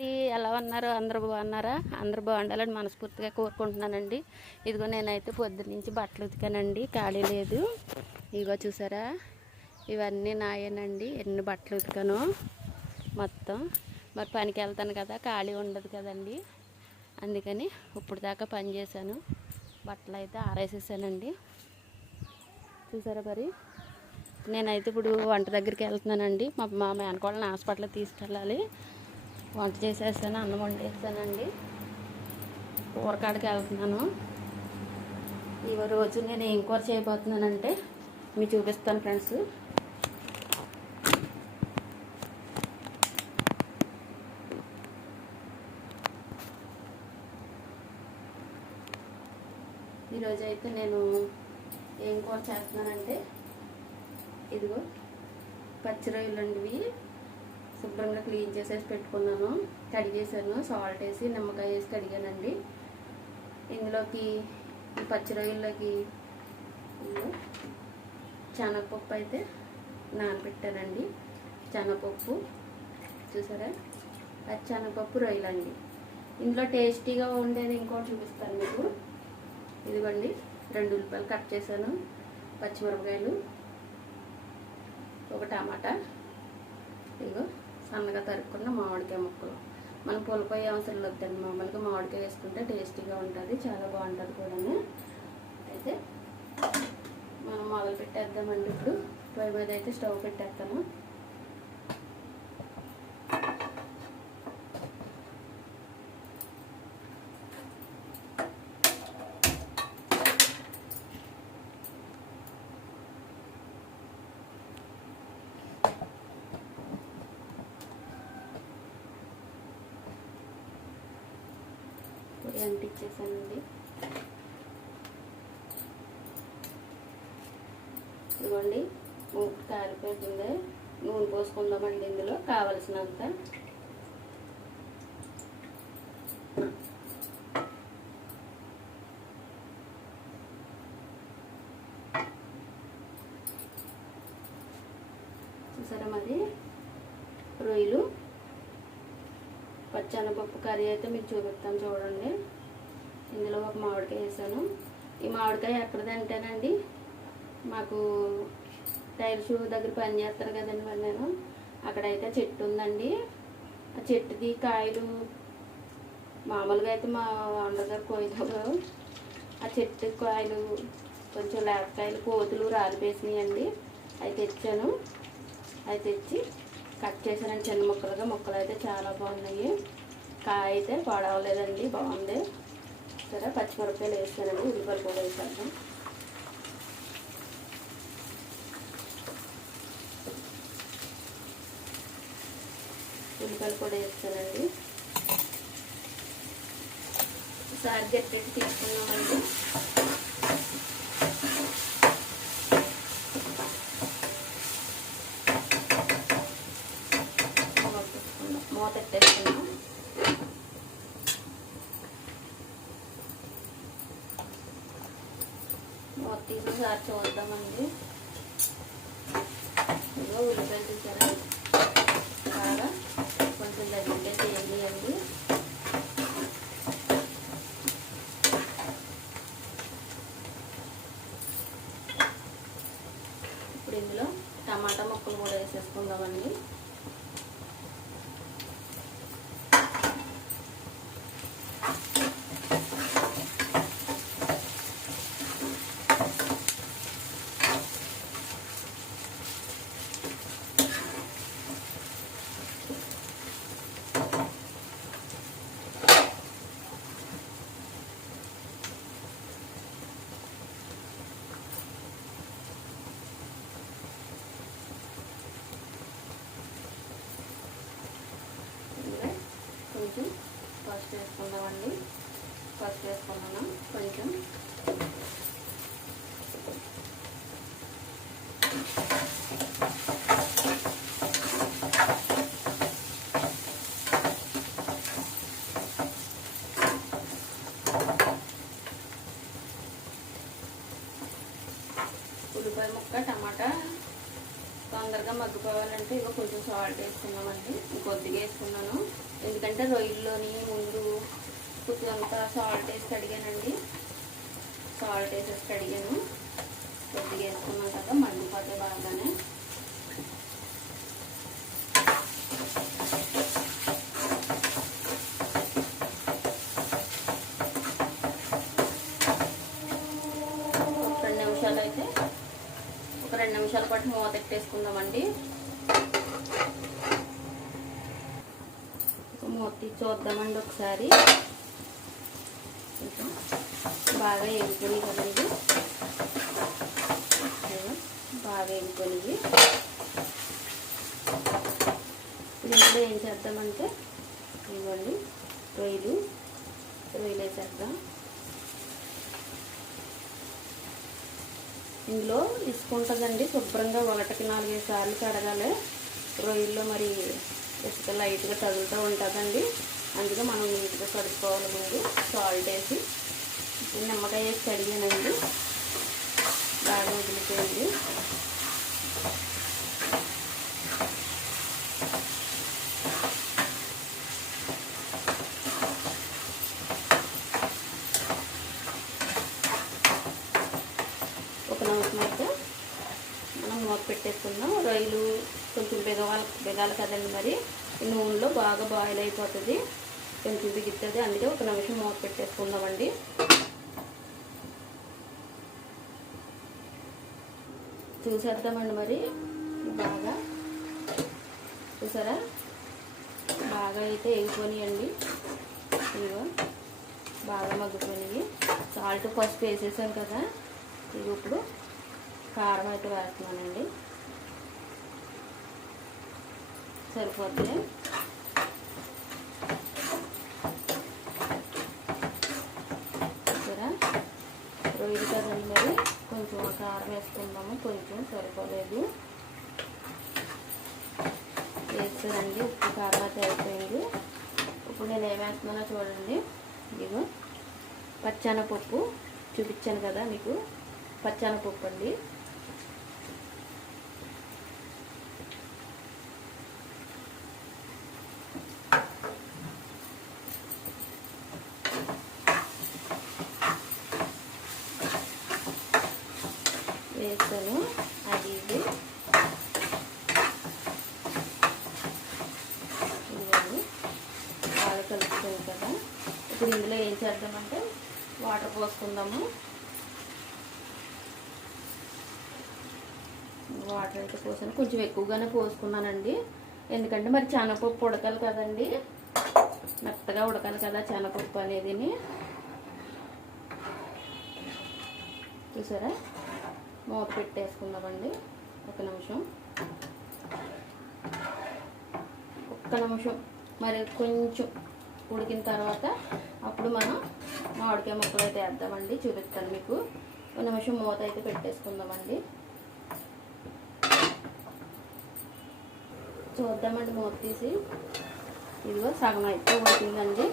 ఎలా ఉన్నారు? అందరూ బాగున్నారా? అందరూ బాగుండాలని మనస్ఫూర్తిగా కోరుకుంటున్నానండి. ఇదిగో నేనైతే పొద్దు నుంచి బట్టలు ఉతికానండి. ఖాళీ లేదు. ఇదిగో చూసారా? ఇవన్నీ నాయేనండి. ఎన్ని బట్టలు ఉతికాను మొత్తం. మరి పనికి వెళ్తాను కదా ఖాళీ ఉండదు కదండి. అందుకని ఇప్పుడు దాకా పని చేశాను. బట్టలు అయితే ఆరేసేసానండి. చూసారా మరి? నేనైతే ఇప్పుడు వంట దగ్గరికి వెళ్తున్నానండి. మా మా మేనకోళ్ళని హాస్పిటల్కి తీసుకెళ్ళాలి. వంట చేసేసాను అన్నం వండేసానండి. కూరకాడికి వెళ్తున్నాను. ఈ రోజు నేను ఏం కూర చేయబోతున్నానంటే మీకు చూపిస్తాను ఫ్రెండ్స్. ఈరోజు అయితే నేను ఏం కూర చేస్తున్నానంటే ఇదిగో పచ్చి అండి శుభ్రంగా క్లీన్ చేసేసి పెట్టుకున్నాను. కడిగేసాను సాల్ట్ వేసి నిమ్మకాయ వేసి కడిగానండి. ఇందులోకి ఈ పచ్చి రొయ్యల్లోకి శనగపప్పు అయితే నానబెట్టానండి. శనగపప్పు చూసారా? పచ్చి శనగపప్పు రొయ్యలండి. ఇందులో టేస్టీగా ఉండేది ఇంకోటి చూపిస్తాను మీకు. ఇదిగోండి రెండు ఉల్లిపాయలు కట్ చేశాను. పచ్చిమిరపకాయలు ఒక టమాటా. ఇదిగో సన్నగా తరుక్కున్న మామిడికాయ ముక్కలు. మనం పులిపోయే అవసరం వద్దండి మామూలుగా మామిడికాయ వేసుకుంటే టేస్టీగా ఉంటుంది చాలా బాగుంటుంది కూడా అయితే మనం మొదలు పెట్టేద్దామండి ఇప్పుడు. పొయ్యి మీద అయితే స్టవ్ పెట్టేస్తాము పొయ్యి అంటించేసానండి ఇదిగోండి మూడు కాలిపోతుంది నూనె పోసుకుందామండి ఇందులో కావలసినంత. చూసారా మరి? రొయ్యలు. శనగపప్పు కర్రీ అయితే మీకు చూపిస్తాను చూడండి. ఇందులో ఒక మామిడికాయ వేసాను. ఈ మామిడికాయ ఎక్కడ తింటానండి? మాకు టైర్ షూ దగ్గర పని చేస్తారు కదండి మరి నేను. అక్కడైతే చెట్టు ఉందండి. ఆ చెట్టుది కాయలు మామూలుగా అయితే మా వండగారు కోయిదారు ఆ చెట్టు కాయలు కొంచెం లేపకాయలు కోతులు రాలిపేసినాయండి. అవి తెచ్చాను. అవి తెచ్చి కట్ చేశానండి చిన్న ముక్కలుగా. ముక్కలు అయితే చాలా బాగున్నాయి. కాయ అయితే పాడవలేదండి బాగుంది. సరే పచ్చిమిరపకాయలు వేసానండి ఉల్లిపాయలు కూడా వేసాను. ఉల్లిపాయలు కూడా వేస్తానండి ఒకసారి గట్టెట్టి తీసుకున్నామండి మూత పెట్టేసుకున్నాం మూత తీసి ఒకసారి చూద్దామండి ఇదిగో ఉల్లిపాయలు చూసారా బాగా కొంచెం దగ్గరగా చేయండి ఇప్పుడు ఇందులో టమాటా ముక్కలు కూడా వేసేసుకుందామండి ఇందులో కొంచెం పసుపు వేసుకుందామండి పసుపు వేసుకున్నాను కొంచెం. ఉల్లిపాయ ముక్క టమాటా తొందరగా మగ్గిపోవాలంటే ఇక కొంచెం సాల్ట్ వేసుకున్నామండి కొద్దిగా వేసుకున్నాను. ఎందుకంటే రొయ్యల్లోని ముందు అంతా సాల్ట్ వేసి కడిగానండి. సాల్ట్ వేసేసి కడిగాను. కొద్దిగా వేసుకున్నాం కదా మండిపోతే బాగానే. ఒక రెండు నిమిషాలు అయితే ఒక రెండు నిమిషాల పాటు మూత పెట్టేసుకుందామండి. మూత చూద్దామండి ఒకసారి. బాగా ఎగుకొని కదండి బాగా ఎగుకొని ఇప్పుడు ఇందులో ఏం చేద్దామంటే ఇవ్వండి రొయ్యలు. రొయ్యలు వేసేద్దాం ఇందులో ఇసుకుంటుందండి శుభ్రంగా ఒకటికి నాలుగైదు సార్లు కడగాలి. రొయ్యల్లో మరి లైట్గా తగులుతూ ఉంటుందండి. అందుకే మనం నీట్గా కడుక్కోవాలి ముందు. సాల్ట్ వేసి నిమ్మకాయ వేసి కడిగానండి. బాగా వదిలిపోయింది. ఒక నిమిషం అయితే మనం మూత పెట్టేసుకుందాం. రొయ్యలు కొంచెం బిగవాలి బిగాలి కదండి మరి. నూనెలో బాగా బాయిల్ అయిపోతుంది. కొంచెం బిగుతుంది అందుకే ఒక నిమిషం మూత పెట్టేసుకుందామండి. చూసేద్దామండి మరి. బాగా చూసారా? బాగా అయితే ఎగిపోనియండి ఇదిగో బాగా మగ్గిపోయినాయి సాల్ట్ ఫస్ట్ వేసేసాం కదా. ఇది ఇప్పుడు కారం అయితే వేస్తున్నానండి. సరిపోద్ది ఇక్కడ రొయ్యలు కదండి మరి కొంచెం కారం వేసుకుందాము కొంచెం సరిపోలేదు. వేస్తానండి ఉప్పు కారం అయితే అయిపోయింది. ఇప్పుడు నేను ఏమేస్తున్నానో వేస్తున్నానో చూడండి. ఇదిగో. పచ్చనపప్పు చూపించాను కదా మీకు. పచ్చనపప్పు అండి వేస్తాను అది ఇది ఇదిగోండి బాగా కలుపుతుంది కదా ఇప్పుడు ఇందులో ఏం చేద్దామంటే వాటర్ పోసుకుందాము వాటర్ అయితే పోసాను. కొంచెం ఎక్కువగానే పోసుకున్నానండి. ఎందుకంటే మరి శనగపప్పు ఉడకాలి కదండి. మెత్తగా ఉడకాలి కదా శనగపప్పు అనేదిని. చూసారా? మూత పెట్టేసుకుందామండి. ఒక నిమిషం. ఒక్క నిమిషం. మరి కొంచెం ఉడికిన తర్వాత అప్పుడు మనం మామిడికాయ ముక్కలు అయితే వేద్దామండి చూపిస్తాను మీకు. ఒక నిమిషం మూత అయితే పెట్టేసుకుందామండి. చూద్దామండి మూత తీసి. ఇదిగో సగం అయితే ఉడికిందండి.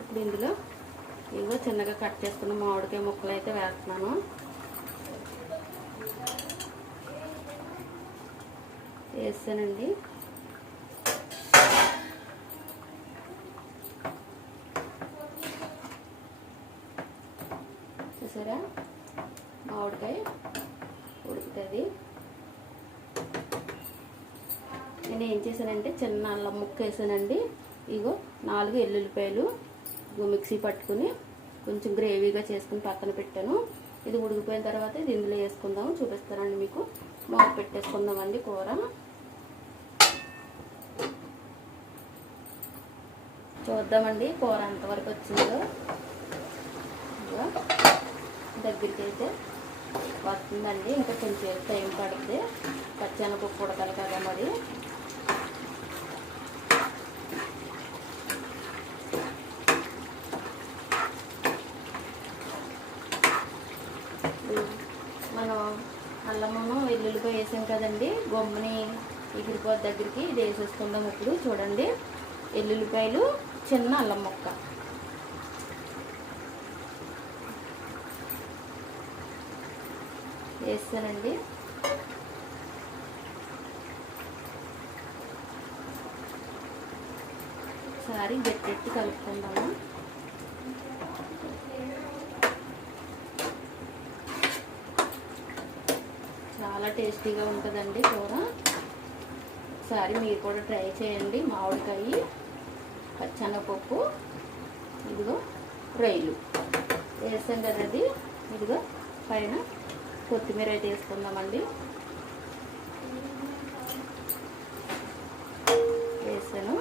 ఇప్పుడు ఇందులో ఇదిగో చిన్నగా కట్ చేసుకున్న మామిడికాయ ముక్కలు అయితే వేస్తున్నాను. వేస్తానండి చూసారా మామిడికాయ ఉడుకుతుంది నేను ఏం చేశానంటే చిన్న అల్లం ముక్క వేసానండి. ఇగో నాలుగు ఎల్లుల్లిపాయలు ఇగో మిక్సీ పట్టుకుని కొంచెం గ్రేవీగా చేసుకుని పక్కన పెట్టాను. ఇది ఉడికిపోయిన తర్వాత ఇది ఇందులో వేసుకుందాము. చూపిస్తానండి మీకు. మూత పెట్టేసుకుందామండి కూర. చూద్దామండి కూర ఎంతవరకు వచ్చిందో. ఇంకా దగ్గరికి అయితే వస్తుందండి. ఇంకా కొంచెం టైం పడుతుంది. పచ్చెనపప్పు ఉడకాలి కదా మరి మనం అల్లము వెల్లుల్లిపాయ వేసాం కదండి గొమ్మని ఎగిరిపోత దగ్గరికి ఇది వేసేసుకుందాం ఇప్పుడు. చూడండి. ఎల్లుల్లిపాయలు చిన్న అల్లం ముక్క. వేస్తానండి. ఒకసారి గట్టెట్టి కలుపుకుందాము. చాలా టేస్టీగా ఉంటుందండి కూర. ఒకసారి మీరు కూడా ట్రై చేయండి మామిడికాయ పచ్చనపప్పు ఇదిగో రొయ్యలు. వేసాం అది ఇదిగో పైన కొత్తిమీర అయితే వేసుకుందామండి. వేసాను.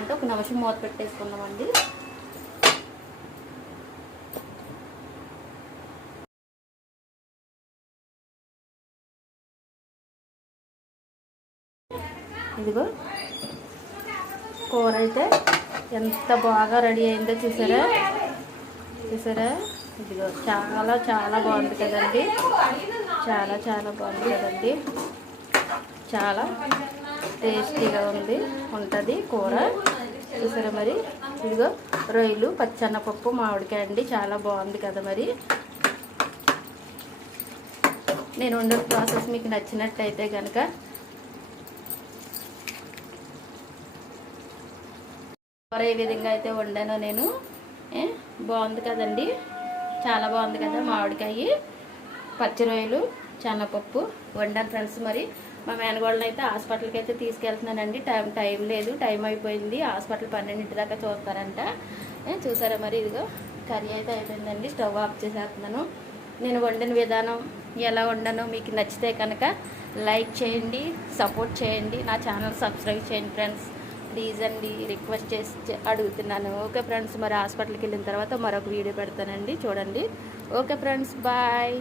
అంటే ఒక నిమిషం మూత పెట్టేసుకుందామండి ఇదిగో కూర అయితే ఎంత బాగా రెడీ అయిందో చూసారా? చూసారా? ఇదిగో చాలా చాలా బాగుంది కదండి. చాలా చాలా బాగుంది కదండి. చాలా టేస్టీగా ఉంది ఉంటుంది కూర. చూసారా మరి? ఇదిగో రొయ్యలు పచ్చన్నపప్పు మామిడికాయ అండి. చాలా బాగుంది కదా మరి. నేను వండే ప్రాసెస్ మీకు నచ్చినట్టయితే కనుక కూర ఏ విధంగా అయితే వండానో నేను. బాగుంది కదండి? చాలా బాగుంది కదా మామిడికాయ. పచ్చి రొయ్యలు శనగపప్పు వండాను ఫ్రెండ్స్ మరి. మా మేనగోళ్ళని అయితే హాస్పిటల్కి అయితే తీసుకెళ్తున్నానండి. టైం టైం లేదు టైం అయిపోయింది. హాస్పిటల్ పన్నెండింటి దాకా చూస్తారంట. చూసారా మరి? ఇదిగో కర్రీ అయితే అయిపోయిందండి. స్టవ్ ఆఫ్ చేసేస్తున్నాను. నేను వండిన విధానం ఎలా వండానో మీకు నచ్చితే కనుక లైక్ చేయండి సపోర్ట్ చేయండి. నా ఛానల్ సబ్స్క్రైబ్ చేయండి ఫ్రెండ్స్. ప్లీజ్ అండి రిక్వెస్ట్ చేసి అడుగుతున్నాను. ఓకే ఫ్రెండ్స్ మరి హాస్పిటల్కి వెళ్ళిన తర్వాత మరొక వీడియో పెడతానండి. చూడండి. Okay friends bye.